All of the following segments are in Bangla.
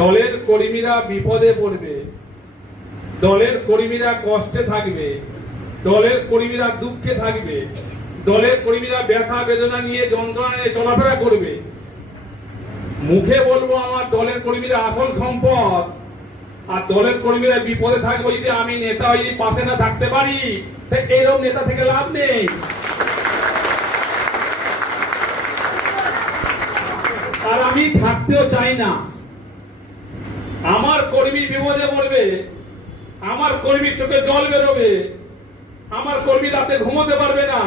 দলের কর্মীরা বিপদে পড়বে, দলের কর্মীরা কষ্টে থাকবে, দলের কর্মীরা দুঃখে থাকবে, দলের কর্মীরা ব্যথা বেদনা নিয়ে যন্ত্রণা নিয়ে চলাফেরা করবে। মুখে বলবো আমার দলের কর্মীরা আসল সম্পদ, আর দলের কর্মীরা বিপদে থাকবো যদি আমি নেতা যদি পাশে না থাকতে পারি, এইরকম নেতা থেকে লাভ নেই। আর আমি থাকতেও চাই না। আমার কর্মী বিপদে পড়বে, আমার কর্মীর চোখে জল বেরোবে, আমার কর্মী রাতে ঘুমোতে পারবে না,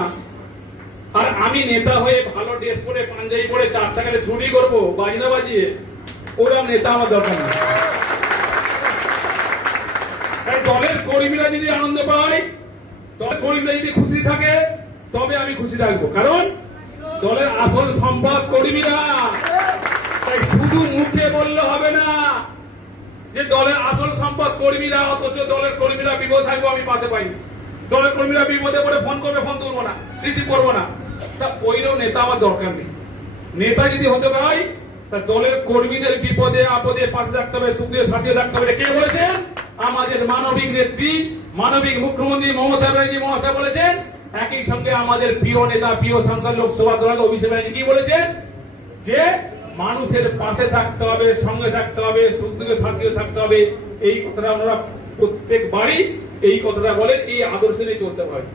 আর আমি নেতা হয়ে ভালো ড্রেস পরে পাঞ্জাবি পরে চার চাকালে ছুটি করবো বাজনা বাজিয়ে, ওরকম নেতা আমার দরকার নেই। দলের কর্মীরা যদি আনন্দ পায়, দলের কর্মীরা যদি খুশি থাকে, তবে আমি খুশি থাকবো। কারণ দলের আসল সম্পদ কর্মীরা। তাই শুধু মুখে বললে হবে না যে দলের আসল সম্পদ কর্মীরা, অথচ দলের কর্মীরা বিপদ থাকবো আমি পাশে পাইনি। দলের কর্মীরা বিপদে পড়ে ফোন করবে, ফোন তুলবো না, রিসিভ করবো না। তা ওইরকম নেতা আমার দরকার নেই। নেতা যদি হতে পারে তা দলের কর্মীদের বিপদে আপদে পাশে থাকতে হবে, সুখে সাথে থাকতে হবে। কে বলেছেন? আমাদের মানবিক নেত্রী, মানবিক মুখ্যমন্ত্রী মমতা ব্যানার্জি মহাশয় বলেছেন। একই সঙ্গে আমাদের প্রিয় নেতা, প্রিয় সাংসদ লোকসভা দলের অভিষেক ব্যানার্জি কি বলেছেন? যে মানুষের পাশে থাকতে হবে, সঙ্গে থাকতে হবে, সুখে সাথে থাকতে হবে। এই কথাটা ওনারা প্রত্যেকবারই এই কথাটা বলেন, এই আদর্শ নিয়ে চলতে পারে।